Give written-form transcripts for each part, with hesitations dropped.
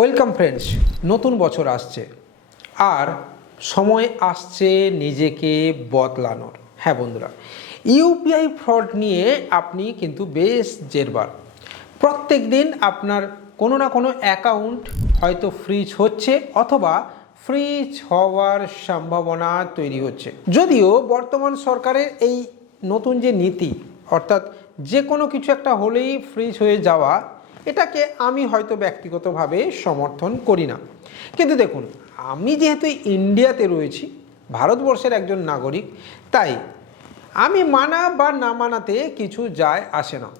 Welcome friends, নতুন বছর আসছে আর সময় আসছে নিজেকে বদলানোর। হ্যাঁ বন্ধুরা, ইউপিআই ফ্রড নিয়ে আপনি কিন্তু বেশ জেরবার। প্রত্যেক দিন আপনার কোনো না কোনো অ্যাকাউন্ট হয়তো ফ্রিজ হচ্ছে অথবা ফ্রিজ হওয়ার সম্ভাবনা তৈরি হচ্ছে। যদিও বর্তমান সরকারের এই নতুন যে নীতি, অর্থাৎ যে কোনো কিছু একটা হলেই ফ্রিজ হয়ে যাওয়া, এটাকে আমি হয়তো ব্যক্তিগতভাবে সমর্থন করি না। কিন্তু দেখুন, আমি যেহেতু ইন্ডিয়াতে রয়েছি, ভারতবর্ষের একজন নাগরিক, তাই আমি মানা বা না মানাতে কিছু যায় আসে না।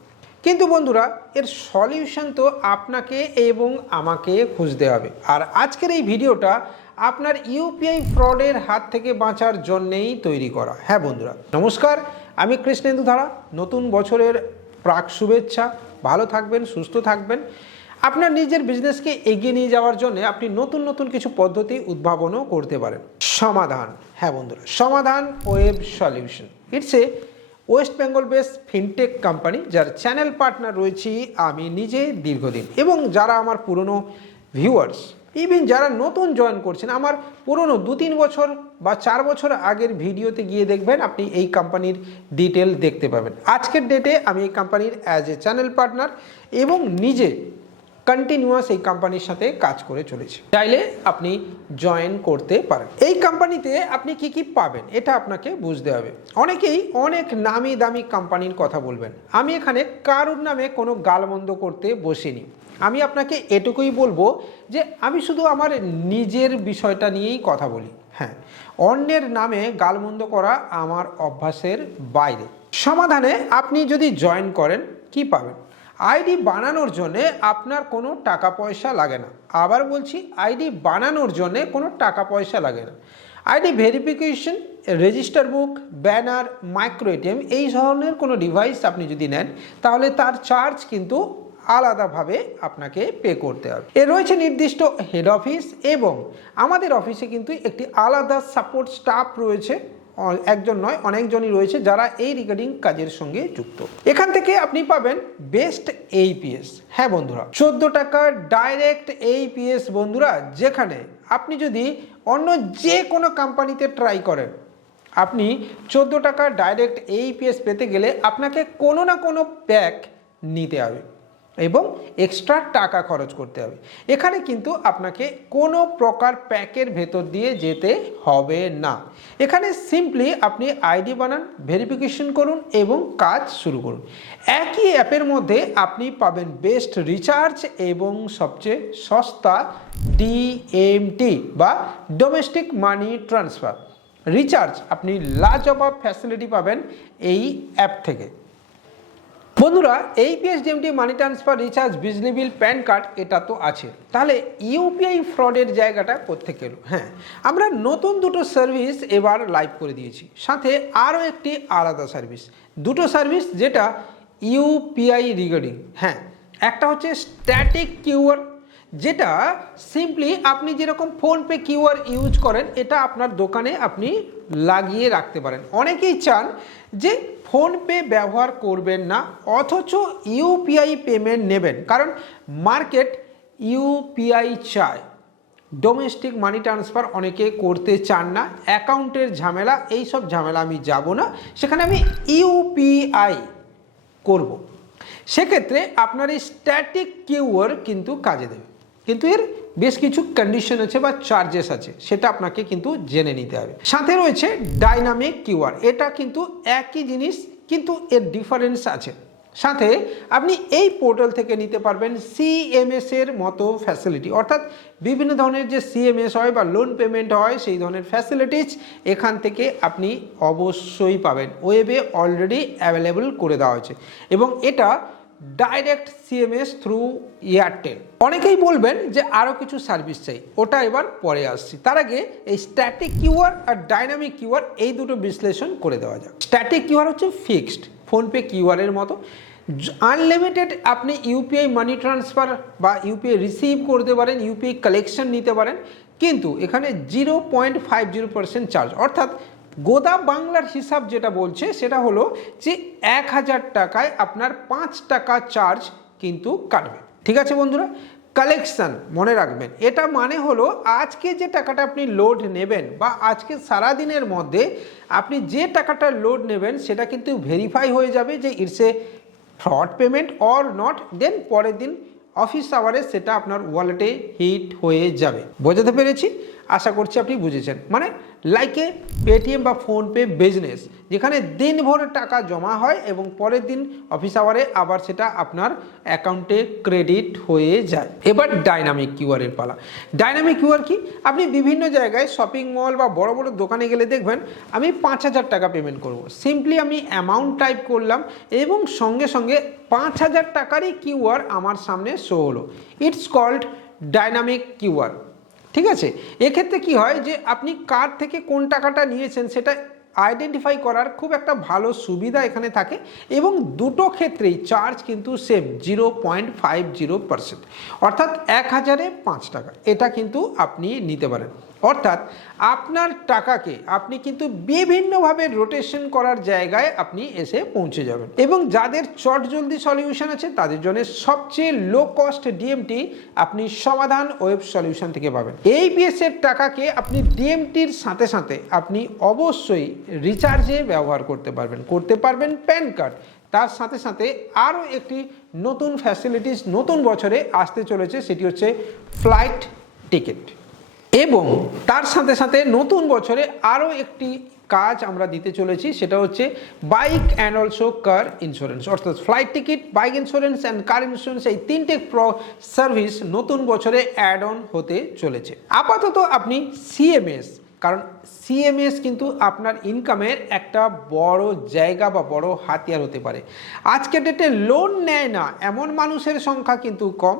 কিন্তু বন্ধুরা, এর সলিউশন তো আপনাকে এবং আমাকে খুঁজতে হবে। আর আজকের এই ভিডিওটা আপনার ইউপিআই ফ্রডের হাত থেকে বাঁচার জন্যেই তৈরি করা। হ্যাঁ বন্ধুরা, নমস্কার, আমি কৃষ্ণেন্দু ধারা। নতুন বছরের প্রাক শুভেচ্ছা। ভালো থাকবেন, সুস্থ থাকবেন। আপনার নিজের বিজনেসকে এগিয়ে নিয়ে যাওয়ার জন্য আপনি নতুন নতুন কিছু পদ্ধতি উদ্ভাবনও করতে পারেন। সমাধান, হ্যাঁ বন্ধুরা, সমাধান web solution. It's a West Bengal base fintech company, যার চ্যানেল পার্টনার রয়েছি আমি নিজে দীর্ঘদিন। এবং যারা আমার পুরনো ভিউয়ার্স, ইভেন যারা নতুন জয়েন করছেন, আমার পুরনো 2-3 বছর বা 4 বছর আগের ভিডিওতে গিয়ে দেখবেন, আপনি এই কোম্পানির ডিটেল দেখতে পাবেন। আজকের ডেটে আমি এই কোম্পানির অ্যাজ এ চ্যানেল পার্টনার এবং নিজে কন্টিনিউয়াস এই কোম্পানির সাথে কাজ করে চলেছি। চাইলে আপনি জয়েন করতে পারেন। এই কোম্পানিতে আপনি কি কি পাবেন এটা আপনাকে বুঝতে হবে। অনেকেই অনেক নামি দামি কোম্পানির কথা বলবেন। আমি এখানে কারোর নামে কোনো গালমন্দ করতে বসিনি। আমি আপনাকে এটুকুই বলবো যে আমি শুধু আমার নিজের বিষয়টা নিয়েই কথা বলি। হ্যাঁ, অন্যের নামে গালমন্দ করা আমার অভ্যাসের বাইরে। সমাধানে আপনি যদি জয়েন করেন, কি পাবেন? আইডি বানানোর জন্যে আপনার কোনো টাকা পয়সা লাগে না। আবার বলছি, আইডি বানানোর জন্যে কোনো টাকা পয়সা লাগে না। ID verification, register book, banner, micro ATM, এই ধরনের কোনো ডিভাইস আপনি যদি নেন, তাহলে তার চার্জ কিন্তু আলাদাভাবে আপনাকে পে করতে হবে। এর রয়েছে নির্দিষ্ট হেড অফিস এবং আমাদের অফিসে কিন্তু একটি আলাদা সাপোর্ট স্টাফ রয়েছে। একজন নয়, অনেকজনই রয়েছে যারা এই রিগার্ডিং কাজের সঙ্গে যুক্ত। এখান থেকে আপনি পাবেন বেস্ট এইপিএস। হ্যাঁ বন্ধুরা, 14 টাকার ডাইরেক্ট এইপিএস বন্ধুরা, যেখানে আপনি যদি অন্য যে কোনো কোম্পানিতে ট্রাই করেন, আপনি 14 টাকার ডাইরেক্ট এইপিএস পেতে গেলে আপনাকে কোনো না কোনো প্যাক নিতে হবে এবং এক্সট্রা টাকা খরচ করতে হবে। এখানে কিন্তু আপনাকে কোনো প্রকার প্যাকের ভেতর দিয়ে যেতে হবে না। এখানে সিম্পলি আপনি আইডি বানান, ভেরিফিকেশন করুন এবং কাজ শুরু করুন। একই অ্যাপের মধ্যে আপনি পাবেন বেস্ট রিচার্জ এবং সবচেয়ে সস্তা ডিএমটি বা ডোমেস্টিক মানি ট্রান্সফার রিচার্জ। আপনি লাজবাব ফ্যাসিলিটি পাবেন এই অ্যাপ থেকে। বন্ধুরা, AEPS, DMT, money transfer, recharge, বিজলি বিল, প্যান কার্ড, এটা তো আছে। তাহলে ইউপিআই ফ্রডের জায়গাটা কোত্থেকে এলো? হ্যাঁ, আমরা নতুন দুটো সার্ভিস এবার লাইভ করে দিয়েছি, সাথে আরও একটি আলাদা সার্ভিস। দুটো সার্ভিস যেটা ইউপিআই রিগার্ডিং। হ্যাঁ, একটা হচ্ছে স্ট্যাটিক কিউআর, যেটা সিম্পলি আপনি যেরকম ফোনপে কিউআর ইউজ করেন, এটা আপনার দোকানে আপনি লাগিয়ে রাখতে পারেন। অনেকেই চান যে ফোনপে ব্যবহার করবেন না, অথচ ইউপিআই পেমেন্ট নেবেন, কারণ মার্কেট ইউপিআই চায়। ডোমেস্টিক মানি ট্রান্সফার অনেকে করতে চান না, অ্যাকাউন্টের ঝামেলা, এই সব ঝামেলা আমি যাব না, সেখানে আমি ইউপিআই করব। সেক্ষেত্রে আপনার এই স্ট্যাটিক কিউআর কিন্তু কাজে দেবে, কিন্তু এর বেশ কিছু কন্ডিশন আছে বা চার্জেস আছে, সেটা আপনাকে কিন্তু জেনে নিতে হবে। সাথে রয়েছে ডাইনামিক কিউআর, এটা কিন্তু একই জিনিস কিন্তু এর ডিফারেন্স আছে। সাথে আপনি এই পোর্টাল থেকে নিতে পারবেন সিএমএস এর মতো ফ্যাসিলিটি, অর্থাৎ বিভিন্ন ধরনের যে সিএমএস হয় বা লোন পেমেন্ট হয়, সেই ধরনের ফ্যাসিলিটিস এখান থেকে আপনি অবশ্যই পাবেন। ওয়েবে অলরেডি অ্যাভেলেবল করে দেওয়া হয়েছে এবং এটা ডাইরেক্ট সিএমএস থ্রু এয়ারটেল। অনেকেই বলবেন যে আরও কিছু সার্ভিস চাই, ওটা এবার পরে আসছি। তার আগে এই স্ট্যাটিক কিউআর আর ডাইনামিক কিউআর, এই দুটো বিশ্লেষণ করে দেওয়া যাক। স্ট্যাটিক কিউআর হচ্ছে ফিক্সড, ফোনপে কিউআরের মতো আনলিমিটেড আপনি ইউপিআই মানি ট্রান্সফার বা ইউপিআই রিসিভ করতে পারেন, ইউপিআই কালেকশন নিতে পারেন, কিন্তু এখানে 0.50% চার্জ, অর্থাৎ গোদা বাংলার হিসাব যেটা বলছে সেটা হলো যে 1000 টাকায় আপনার 5 টাকা চার্জ কিন্তু কাটবে। ঠিক আছে বন্ধুরা, কালেকশন মনে রাখবেন, এটা মানে হলো আজকে যে টাকাটা আপনি লোড নেবেন বা আজকে সারাদিনের মধ্যে আপনি যে টাকাটা লোড নেবেন সেটা কিন্তু ভেরিফাই হয়ে যাবে যে it's a fraud payment or not, then পরের দিন অফিস আওয়ারে সেটা আপনার ওয়ালেটে হিট হয়ে যাবে। বোঝাতে পেরেছি? আশা করছি আপনি বুঝেছেন। মানে লাইকে পেটিএম বা ফোনপে বিজনেস, যেখানে দিনভর টাকা জমা হয় এবং পরের দিন অফিস আওয়ারে আবার সেটা আপনার অ্যাকাউন্টে ক্রেডিট হয়ে যায়। এবার ডাইনামিক কিউআরের পালা। ডাইনামিক কিউআর কি? আপনি বিভিন্ন জায়গায় শপিং মল বা বড় বড় দোকানে গেলে দেখবেন আমি 5,000 টাকা পেমেন্ট করব, সিম্পলি আমি অ্যামাউন্ট টাইপ করলাম এবং সঙ্গে সঙ্গে 5,000 টাকারই কিউআর আমার সামনে শো হলো। It's called dynamic QR. ঠিক আছে, এক্ষেত্রে কি হয় যে আপনি কার থেকে কোন টাকাটা নিয়েছেন সেটা আইডেন্টিফাই করার খুব একটা ভালো সুবিধা এখানে থাকে এবং দুটো ক্ষেত্রেই চার্জ কিন্তু সেম 0.50%, অর্থাৎ 1,000-এ 5 টাকা, এটা কিন্তু আপনি নিতে পারেন। অর্থাৎ আপনার টাকাকে আপনি কিন্তু বিভিন্নভাবে রোটেশন করার জায়গায় আপনি এসে পৌঁছে যাবেন এবং যাদের চটজলদি সলিউশন আছে তাদের জন্য সবচেয়ে লো কস্ট ডিএমটি আপনি সমাধান ওয়েব সলিউশন থেকে পাবেন। APS এর টাকাকে আপনি ডিএমটির সাথে সাথে আপনি অবশ্যই রিচার্জে ব্যবহার করতে পারবেন প্যান কার্ড। তার সাথে সাথে আরও একটি নতুন ফ্যাসিলিটিস নতুন বছরে আসতে চলেছে, সেটি হচ্ছে ফ্লাইট টিকিট। এবং তার সাথে সাথে নতুন বছরে আরও একটি কাজ আমরা দিতে চলেছি, সেটা হচ্ছে bike and also car insurance. অর্থাৎ flight ticket, bike insurance and car insurance, এই তিনটে সার্ভিস নতুন বছরে অ্যাড অন হতে চলেছে। আপাতত আপনি সিএমএস, কারণ সিএমএস কিন্তু আপনার ইনকামের একটা বড় জায়গা বা বড় হাতিয়ার হতে পারে। আজকের ডেটে লোন নেয় না এমন মানুষের সংখ্যা কিন্তু কম,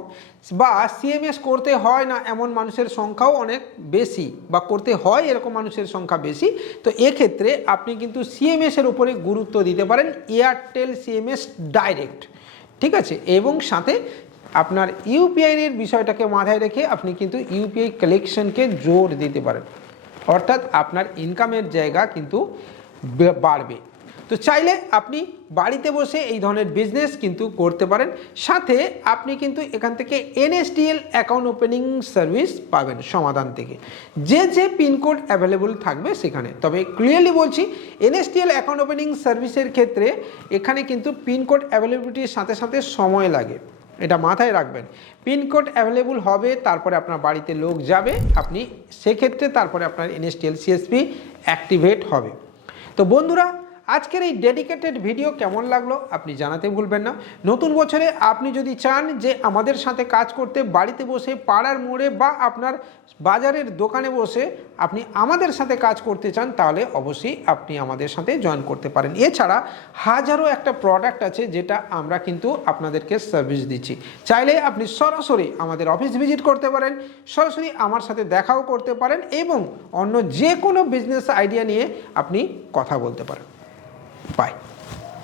বা সিএমএস করতে হয় না এমন মানুষের সংখ্যাও অনেক বেশি, বা করতে হয় এরকম মানুষের সংখ্যা বেশি। তো এক্ষেত্রে আপনি কিন্তু সিএমএসের উপরে গুরুত্ব দিতে পারেন, এয়ারটেল সিএমএস ডাইরেক্ট। ঠিক আছে, এবং সাথে আপনার ইউপিআইয়ের বিষয়টাকে মাথায় রেখে আপনি কিন্তু ইউপিআই কালেকশনকে জোর দিতে পারেন, অর্থাৎ আপনার ইনকামের জায়গা কিন্তু বাড়বে। তো চাইলে আপনি বাড়িতে বসে এই ধরনের বিজনেস কিন্তু করতে পারেন। সাথে আপনি কিন্তু এখান থেকে NSDL অ্যাকাউন্ট ওপেনিং সার্ভিস পাবেন সমাধান থেকে, যে পিনকোড অ্যাভেলেবল থাকবে সেখানে। তবে ক্লিয়ারলি বলছি, NSDL অ্যাকাউন্ট ওপেনিং সার্ভিসের ক্ষেত্রে এখানে কিন্তু পিনকোড অ্যাভেলেবিলিটির সাথে সাথে সময় লাগে, এটা মাথায় রাখবেন। পিনকোড অ্যাভেলেবল হবে, তারপরে আপনার বাড়িতে লোক যাবে, আপনি সেক্ষেত্রে তারপরে আপনার NSDL CSP অ্যাক্টিভেট হবে। তো বন্ধুরা, আজকের এই ডেডিকেটেড ভিডিও কেমন লাগলো আপনি জানাতে ভুলবেন না। নতুন বছরে আপনি যদি চান যে আমাদের সাথে কাজ করতে, বাড়িতে বসে, পাড়ার মোড়ে বা আপনার বাজারের দোকানে বসে আপনি আমাদের সাথে কাজ করতে চান, তাহলে অবশ্যই আপনি আমাদের সাথে জয়েন করতে পারেন। এছাড়া হাজারো একটা প্রোডাক্ট আছে যেটা আমরা কিন্তু আপনাদেরকে সার্ভিস দিচ্ছি। চাইলে আপনি সরাসরি আমাদের অফিস ভিজিট করতে পারেন, সরাসরি আমার সাথে দেখাও করতে পারেন এবং অন্য যে কোনো বিজনেস আইডিয়া নিয়ে আপনি কথা বলতে পারেন। Bye.